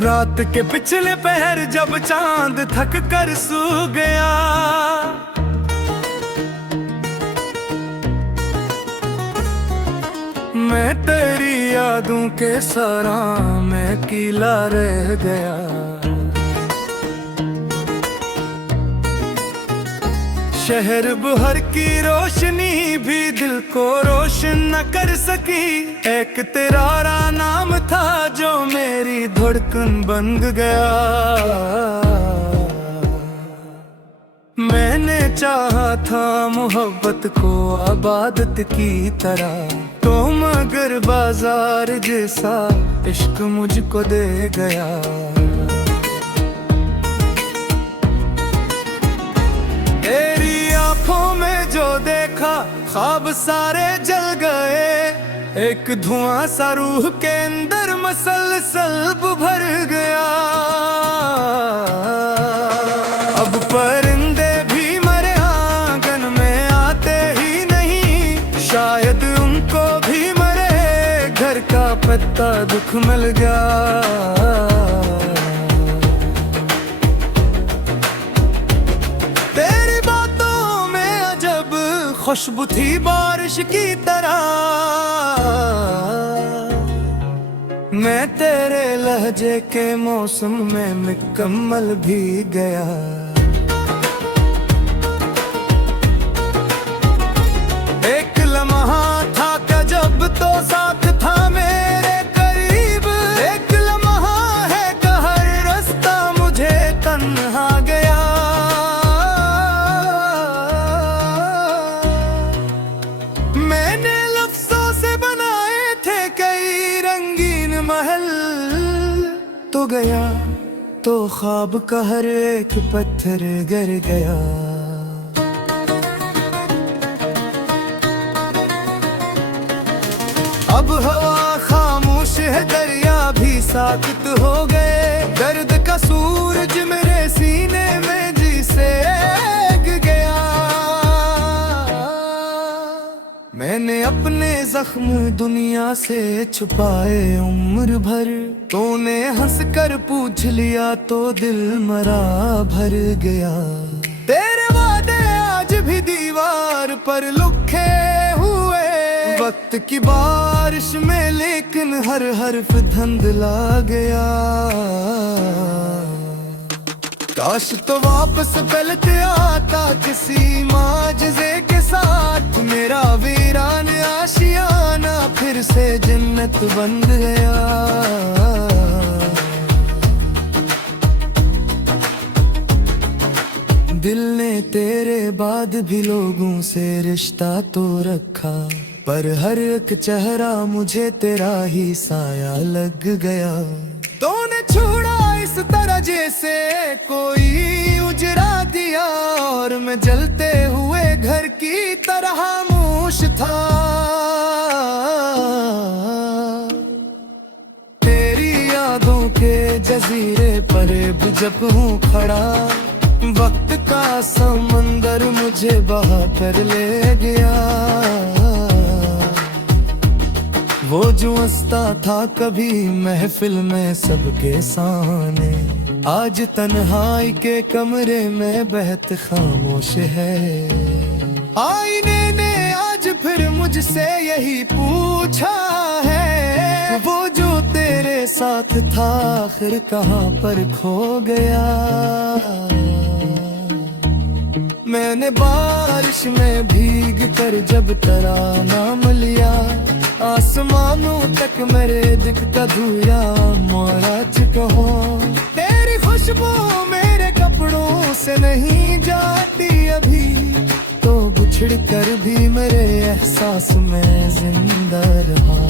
रात के पिछले पहर जब चांद थक कर सो गया, मैं तेरी यादों के सरा में कीला रह गया। शहर भर की रोशनी भी दिल को रोशन न कर सकी। एक तेरा नाम था जो मेरी धड़कन बन गया। मैंने चाहा था मोहब्बत को आबादत की तरह, तो मगर बाजार जैसा इश्क मुझको दे गया। तेरी आंखों में जो देखा ख्वाब सारे जल गए। एक धुआं सा रूह के अंदर मसलसल भर गया। अब परिंदे भी मरे आंगन में आते ही नहीं, शायद उनको भी मरे घर का पत्ता दुख मिल गया। तेरी बातों में अजब खुशबू थी बारिश की तरह। मैं तेरे लहजे के मौसम में मुकम्मल भी गया। एक लम्हा था क्या जब तो साथ था मेरे करीब। एक लम्हा है कि हर रास्ता मुझे तन्हा गया। मैंने लफ्जों से बनाए थे कई रंगीन महल, तो गया तो ख्वाब का हर एक पत्थर गिर गया। अब हवा खामोश है, दरिया भी साकित हो गए। दर्द का सूरज मेरे सीने में जी से जग गया। मैंने अपने जख्म दुनिया से छुपाए उम्र भर। तूने हंस कर पूछ लिया तो दिल मरा भर गया। तेरे वादे आज भी दीवार पर लिखे हुए वक्त की बारिश में, लेकिन हर हर्फ धुंधला गया। काश तो वापस पलट आता किसी माजज़े के साथ। मेरा वीरान आशियाना फिर से जन्नत बन गया। दिल ने तेरे बाद भी लोगों से रिश्ता तो रखा, पर हर एक चेहरा मुझे तेरा ही साया लग गया। तूने छोड़ा इस तरह जैसे कोई उजरा दिया, और मैं जलते हुए घर की तरह खामोश था। तेरी यादों के जजीरे पर भी जब हूँ खड़ा, वक्त का समंदर मुझे बहा कर ले गया। वो जो हंसता था कभी महफिल में सबके सामने, आज तन्हाई के कमरे में बहत खामोश है। आईने ने आज फिर मुझसे यही पूछा है, वो जो तेरे साथ था आखिर कहाँ पर खो गया। मैंने बारिश में भीग कर जब तेरा नाम लिया, आसमानों तक मेरे दिखता धुआ मोरा कहो। तेरी खुशबू मेरे कपड़ों से नहीं जाती अभी, तो बिछड़ कर भी मेरे एहसास में जिंदा रहा।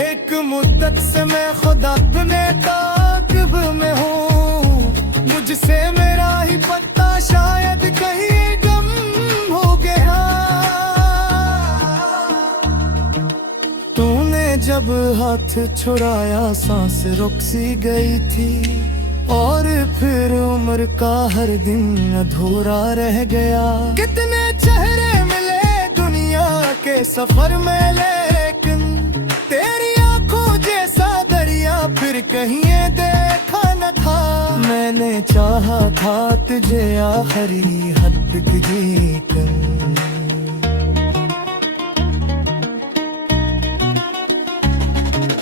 एक मुद्दत से मैं खुदा अपने ताक़िब में हूँ, मुझसे मेरा ही पत्ता शायद कहीं गम हो गया। तूने जब हाथ छुड़ाया सांस रुक सी गई थी, और फिर उम्र का हर दिन अधूरा रह गया। कितने चेहरे मिले दुनिया के सफर में, तेरी आंखों जैसा दरिया फिर कहीं ये देखा न था। मैंने चाहा था तुझे आखिरी हद तक जीकर।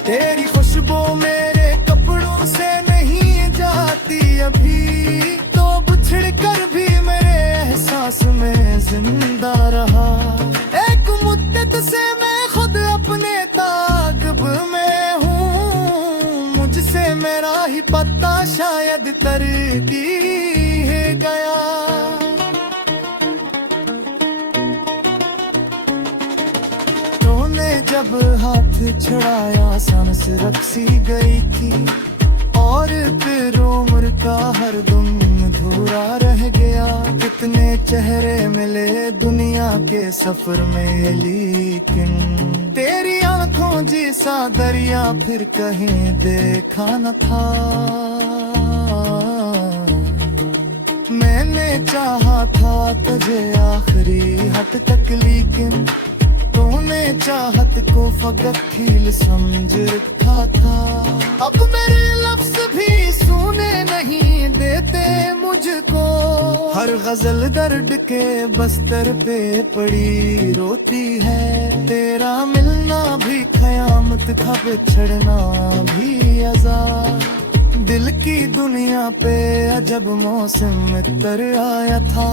तेरी खुशबू मेरे कपड़ों से नहीं जाती अभी, तो बिछड़ कर भी मेरे एहसास में जिंदा रहा। एक मुद्दत से मैं खुद अपने ताक़ब में हूँ, मुझसे मेरा ही पता शायद तरदी है गया। तूने जब हाथ छुड़ाया सांस रखसी गई थी, और फिर उम्र का हर दम अधूरा रह गया। कितने चेहरे मिले दुनिया के सफर में, लेकिन तेरी आंखों जैसा दरिया फिर कहीं देखा न था। मैंने चाहा था तुझे आखिरी हद तक, लेकिन तूने चाहत को फकत खील समझ रखा था। अब मेरे लफ्ज भी सुने नहीं देते मुझको, हर गजल दर्द के बस्तर पे पड़ी रोती है। तेरा मिलना भी कयामत का, बिछड़ना भी अज़ाब। दिल की दुनिया पे अजब मौसम तर आया था।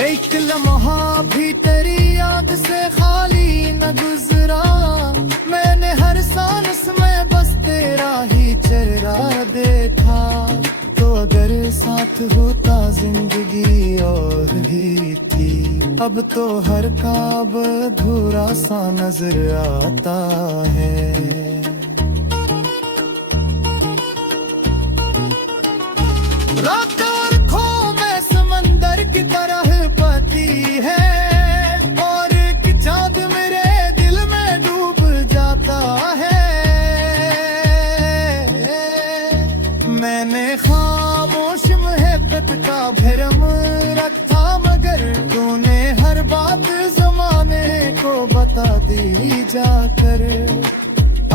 एक लम्हा भी तेरी याद से खाली न गुजरा। मैंने हर सांस में बस तेरा ही चेहरा देखा। तो अगर साथ होता जिंदगी और भी थी, अब तो हर ख्वाब अधूरा सा नजर आता है। रात और खो में समंदर की तरह पती है, और कि चांद मेरे दिल में डूब जाता है। मैंने खामोश महबत का भरम रखा, मगर तूने हर बात जमाने को बता दी जाकर।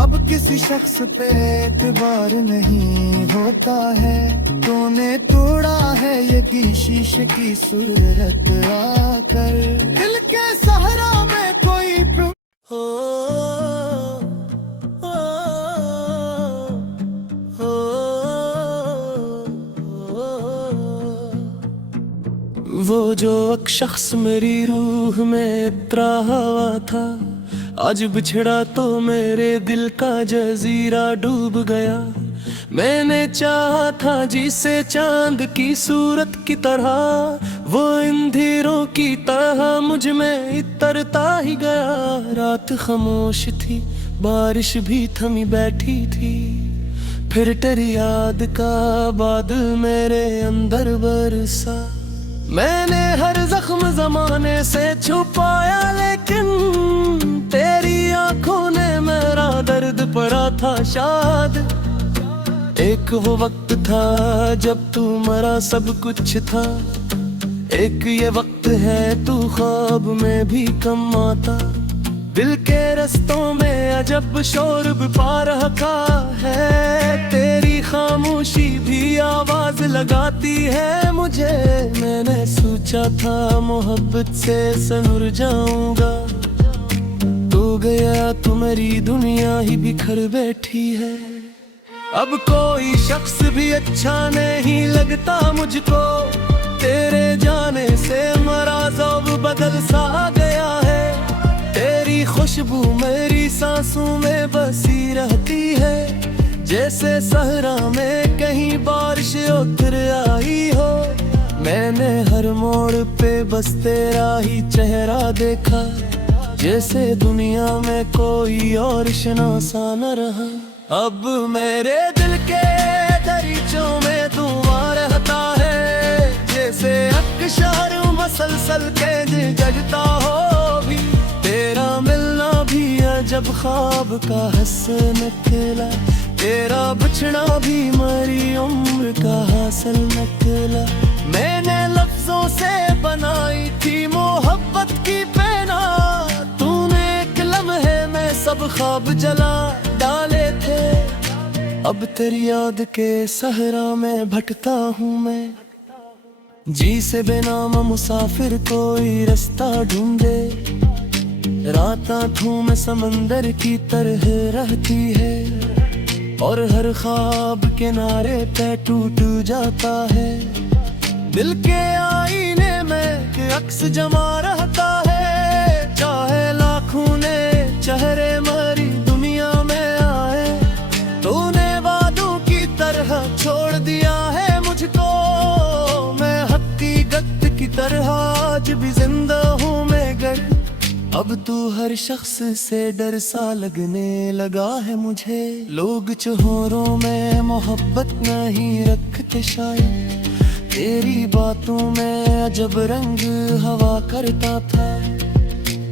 अब किसी शख्स पे एतबार नहीं होता है। तूने तोड़ा है ये शीशे की सूरत आकर। दिल के सहारा में कोई हो, हो, हो, वो जो एक शख्स मेरी रूह में इतरा हुआ था, आज बिछड़ा तो मेरे दिल का जजीरा डूब गया। मैंने चाहा था जिसे चांद की सूरत की तरह, वो अंधेरों की तरह मुझ में इतरता ही गया। रात खामोश थी, बारिश भी थमी बैठी थी, फिर तेरी याद का बादल मेरे अंदर बरसा। मैंने हर जख्म जमाने से छुपाया, लेकिन तेरी आंखों ने मेरा दर्द पड़ा था शायद। एक वो वक्त था जब तू मरा सब कुछ था, एक ये वक्त है तू ख्वाब में भी कम आता। दिल के रस्तों में अजब शोर पा रखा है, तेरी खामोशी भी आवाज लगाती है मुझे। मैंने सोचा था मोहब्बत से सनुर जाऊंगा, तू गया तो मेरी दुनिया ही बिखर बैठी है। अब कोई शख्स भी अच्छा नहीं लगता मुझको, तेरे जाने से मरा ज़ौक़ बदल सा गया है। तेरी खुशबू मेरी सांसों में बसी रहती है, जैसे सहरा में कहीं बारिश उतर आई हो। मैंने हर मोड़ पे बस तेरा ही चेहरा देखा, जैसे दुनिया में कोई और शनासा न रहा। अब मेरे दिल के दरीचों में तू रहता है, जैसे अक्शर मसलसल के जगता हो भी। तेरा मिलना भी अजब ख्वाब का हसन खिला, तेरा बिछड़ा भी मरी उम्र का हासिल निकला। मैंने लफ्जों से बनाई थी मोहब्बत की पैना, तूने एक लम्हे में सब ख्वाब जला डाले थे। अब तेरी याद के सहरा में भटका हूँ मैं, जी से बेनाम मुसाफिर कोई रास्ता ढूंढे। रात आँखों में समंदर की तरह रहती है, और हर ख्वाब किनारे पे टूट जाता है। दिल के आईने में एक अक्स जमा रहता है, चाहे लाखों ने चेहरे मरी दुनिया में आए, तूने वादों की तरह छोड़ दिया है मुझको। मैं हकीकत की तरह आज भी जिंदा हूँ मगर अब तू हर शख्स से डर सा लगने लगा है मुझे। लोग चौहारों में मोहब्बत नहीं रखते शायद, तेरी बातों में अजब रंग हवा करता था।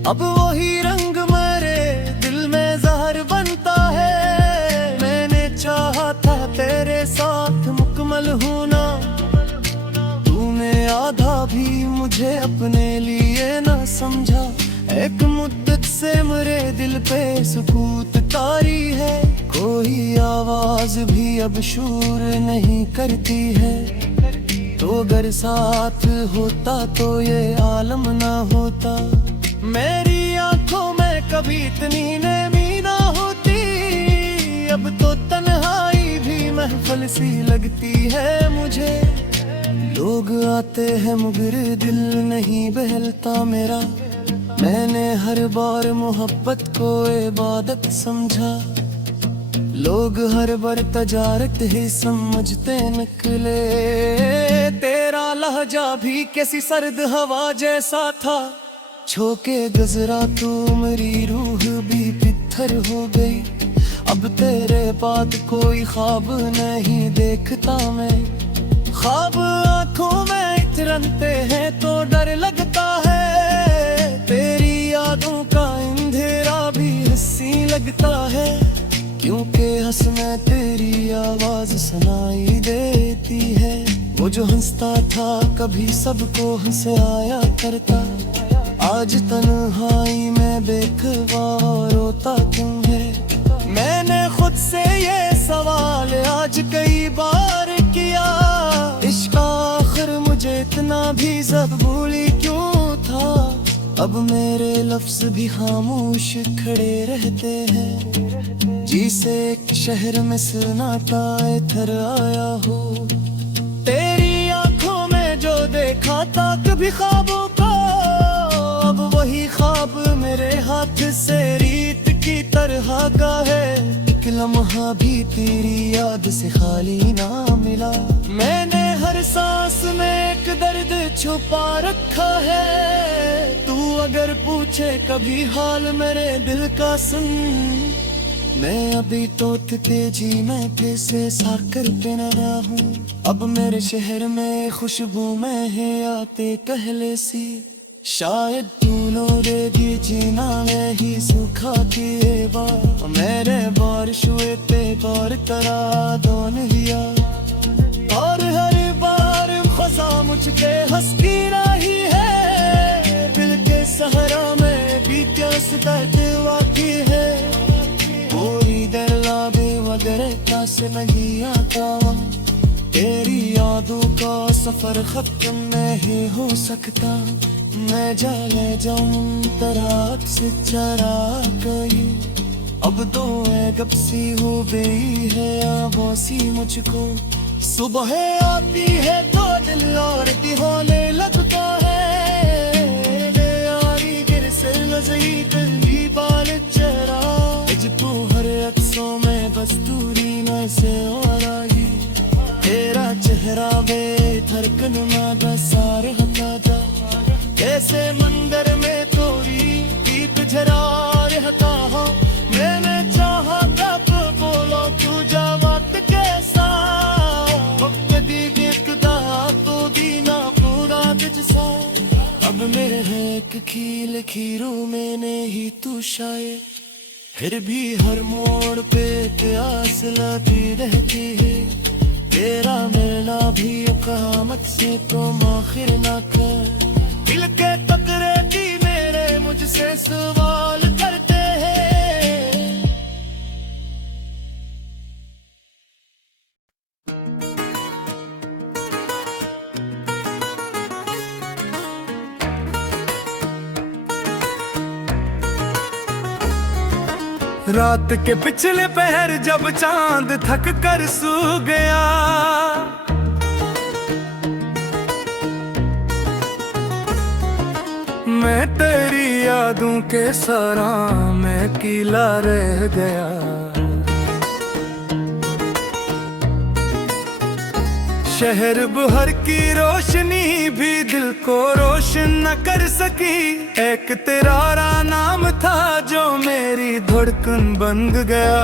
अब वही रंग मेरे दिल में जहर बनता है। मैंने चाहा था तेरे साथ मुकम्मल होना, तूने आधा भी मुझे अपने लिए ना समझा। एक मुद्दत से मेरे दिल पे सुकूत तारी है, कोई आवाज भी अब शूर नहीं करती है। तो अगर साथ होता तो ये आलम ना होता, मेरी आंखों में कभी इतनी नमी ना होती। अब तो तन्हाई भी महफिल सी लगती है मुझे। लोग आते हैं मगर दिल नहीं बहलता मेरा, मैंने हर बार मोहब्बत को इबादत समझा। लोग हर बार तजारत ही समझते निकले, तेरा लहजा भी कैसी सर्द हवा जैसा था। छोके गजरा तू मेरी रूह भी पित्थर हो गई, अब तेरे बाद कोई ख्वाब नहीं देखता मैं। ख्वाब आंखों में इतरते हैं तो डर लगता है, तेरी यादों का अंधेरा भी हंसी लगता है। क्योंकि हंस में तेरी आवाज सुनाई देती है, वो जो हंसता था कभी सबको हंसाया करता। आज तन्हाई में बेखबा रोता क्यों है। मैंने खुद से ये सवाल आज कई बार किया, इश्क आखिर मुझे इतना भी ज़बूली क्यों था। अब मेरे लफ्ज भी खामोश खड़े रहते हैं, जिसे एक शहर में सन्नाटा इधर आया हो। तेरी आंखों में जो देखा था कभी ख्वाबों का, अब वही ख्वाब मेरे हाथ से रीत की तरह का है। एक लम्हा भी तेरी याद से खाली ना मिला, मैंने हर सांस में एक दर्द छुपा रखा है। तू अगर पूछे कभी हाल मेरे दिल का सुन, मैं अभी तो तेजी में कैसे साकर पे न रहा हूँ। अब मेरे शहर में खुशबू में है आते कहले सी, शायद तूनो दे दी जीना में ही सुखा किए बा। मेरे बारिश हुए पे बार तरा दोन हिया, और हर बार खजा मुझ पे हंसती रही है। दिल के सहरा में भी प्यास दर्द वाकी है, पूरी दरला वगैरह का से नहीं आता। तेरी यादों का सफर खत्म नहीं हो सकता, मैं जाले जाऊं तराक से चरा गई। अब तो है गपसी हो गई है आवासी मुझको, सुबह आती है तो दिल और होने लगता है। यारी गिर से लजई दिल्ली बाल चरा, तू हर अक्सों में बस दूरी में से और आई। तेरा चेहरा बेधड़कन में बसा रहता था, कैसे मंदिर में थोड़ी दीप जरा रहता हो। मैंने चाहा कब बोलो तू जवाब कैसा, वक्त दी गिरदा तो दीना पूरा दिजसा। अब मेरे है एक खील खीरू मैंने ही तू शायद, फिर भी हर मोड़ पे प्यास लाती रहती है, तेरा मिलना भी कयामत से तो आखिर ना कर। दिल के टकरे की मेरे मुझसे सवाल करते हैं। रात के पिछले पहर जब चांद थक कर सो गया, मैं तेरी यादों के सरा में कीला रह गया। शहर भर की रोशनी भी दिल को रोशन न कर सकी। एक तेरा नाम था जो मेरी धड़कन बन गया।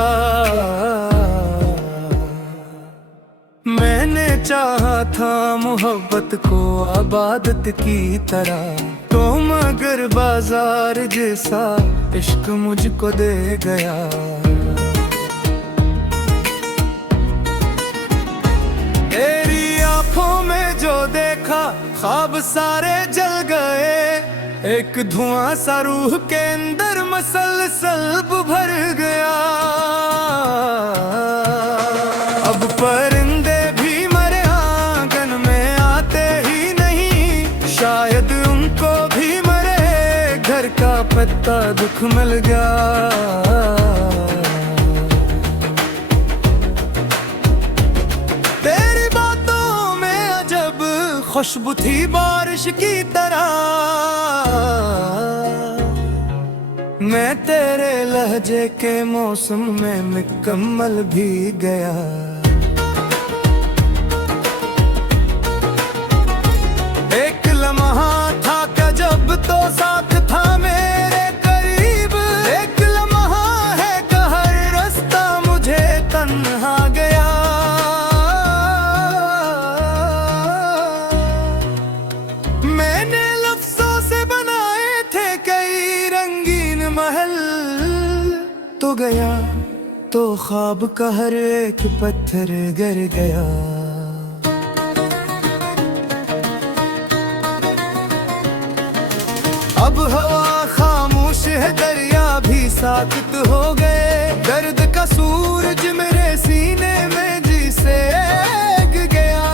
मैंने चाहा था मोहब्बत को आबादत की तरह, तो मगर बाजार जैसा इश्क मुझको दे गया। तेरी आंखों में जो देखा ख्वाब सारे जल गए, एक धुआं सा रूह के अंदर मसलसल भर गया। अब परिंदे भी मरे आंगन में आते ही नहीं, शायद उनको भी मरे घर का पत्ता दुख मिल गया। तेरी बातों में अजब खुशबू थी बारिश की तरह, मैं तेरे लहजे के मौसम में मुकम्मल भी गया। एक लम्हा था क्या जब तो साथ था मेरे करीब, एक लम्हा है कि हर रास्ता मुझे तन्हा गया। मैंने लफ्जों से बनाए थे कई रंगीन महल, तो गया तो ख्वाब का हर एक पत्थर गिर गया। अब हवा खामोश है, दरिया भी साकित हो गए। दर्द का सूरज मेरे सीने में जी से उग गया।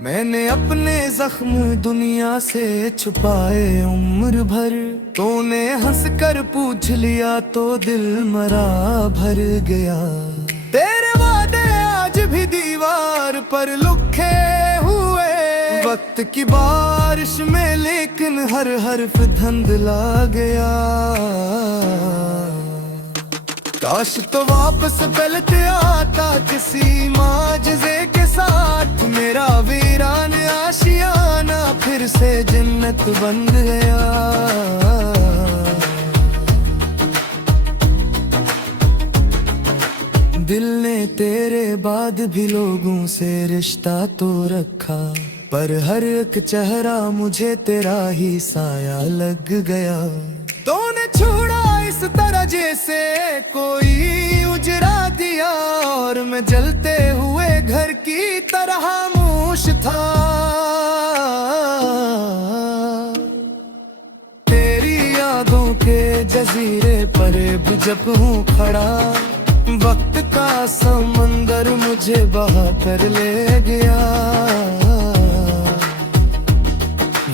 मैंने अपने जख्म दुनिया से छुपाए उम्र भर, तूने हंस कर पूछ लिया तो दिल मरा भर गया। तेरे वादे आज भी दीवार पर लिखे हुए, वक्त की बारिश में, लेकिन हर हर्फ धुंधला गया। काश तो वापस पलट आता किसी माजज़े के साथ, मेरा वीरान आशियाना फिर से जन्नत बन गया। दिल ने तेरे बाद भी लोगों से रिश्ता तो रखा, पर हर एक चेहरा मुझे तेरा ही साया लग गया। तूने छोड़ा इस तरह जैसे कोई उजरा दिया, और मैं जलते हुए घर की तरह खामोश था। तेरी यादों के जजीरे पर भी जब हूँ खड़ा, वक्त का समंदर मुझे बहा कर ले गया।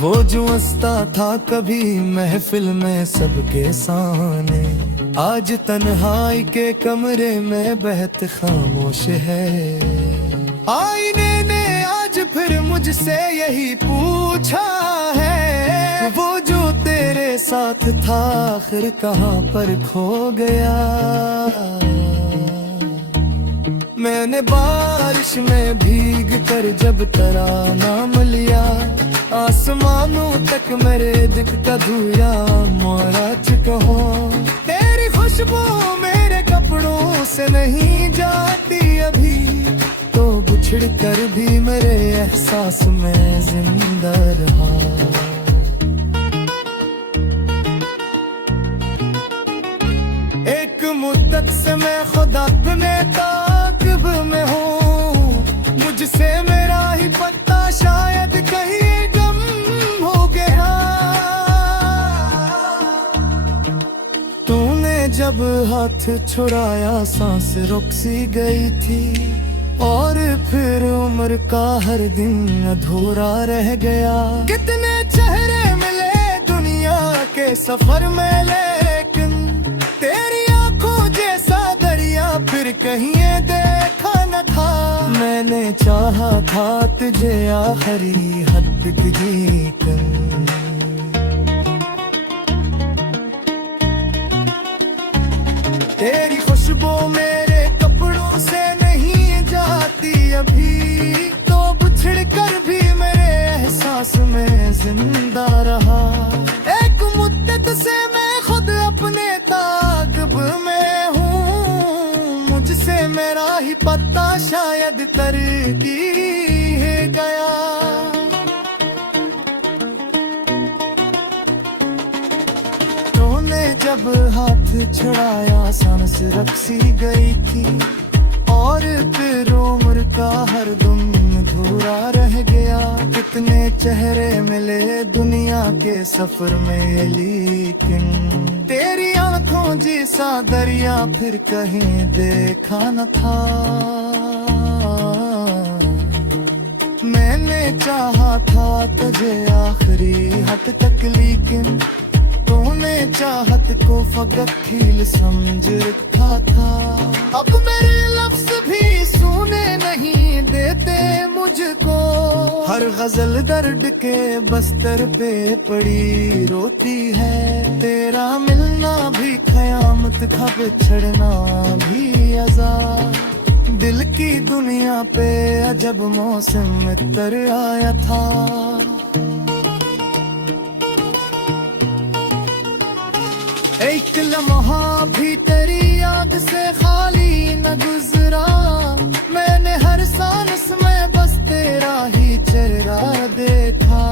वो जो हंसता था कभी महफिल में सबके सामने, आज तन्हाई के कमरे में बेहद खामोश है। आईने ने आज फिर मुझसे यही पूछा है, वो जो तेरे साथ था आखिर कहाँ पर खो गया। मैंने बारिश में भीग कर जब तेरा नाम लिया, आसमानों तक मेरे दिखता धुया मोरा कहो। तेरी खुशबू मेरे कपड़ों से नहीं जाती अभी, तो बिछड़ कर भी मेरे एहसास में जिंदा रहा। से मैं खुद अपने ताक़िब में हूँ, मुझसे मेरा ही पत्ता शायद कहीं गम हो गया। तूने जब हाथ छुड़ाया सांस रुक सी गई थी, और फिर उम्र का हर दिन अधूरा रह गया। कितने चेहरे मिले दुनिया के सफर में, लेकिन तेरी आंखों जैसा दरिया फिर कहीं ये देखा न था। मैंने चाहा था तुझे आखिरी हद तक, तेरी खुशबू मेरे कपड़ों से नहीं जाती अभी, तो बिछड़ कर भी मेरे एहसास में जिंदा रहा। एक मुद्दत से मैं खुद अपने ताक़िब में हूँ, मुझसे मेरा ही पत्ता शायद तरकीब गया। जब हाथ छुड़ाया सांस रुक सी गई थी, और फिर उम्र का हर दिन अधूरा रह गया। कितने चेहरे मिले दुनिया के सफर में, लेकिन तेरी आंखों जैसा दरिया फिर कहीं देखा न था। मैंने चाहा था तुझे आखिरी हद तक, लेकिन तूने चाहत को फकत खील समझ रखा था। अब मेरे लफ्ज़ भी सुने नहीं देते मुझको, हर गजल दर्द के बस्तर पे पड़ी रोती है। तेरा मिलना भी क़यामत का, बिछड़ना भी अज़ाब। दिल की दुनिया पे अजब मौसम तर आया था। एक लम्हा भी तेरी याद से खाली न गुजरा, मैंने हर सांस में बस तेरा ही चेहरा देखा।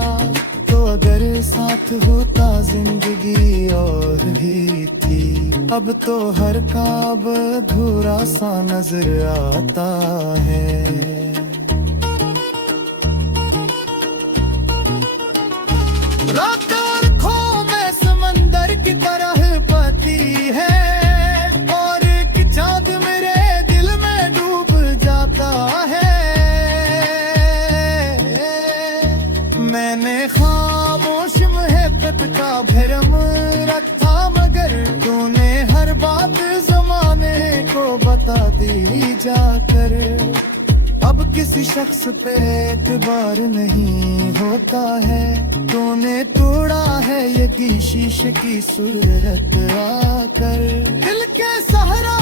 तो अगर साथ होता जिंदगी और भी थी, अब तो हर ख्वाब अधूरा सा नजर आता है। की तरह पति है, और कि चाँद मेरे दिल में डूब जाता है। मैंने खामोश मोहब्बत का भरम रखा, मगर तूने हर बात ज़माने को बता दी जाकर। अब किसी शख्स पे एतबार नहीं होता है, तूने तोड़ा है ये शीशे की सूरत आकर। दिल के सहारा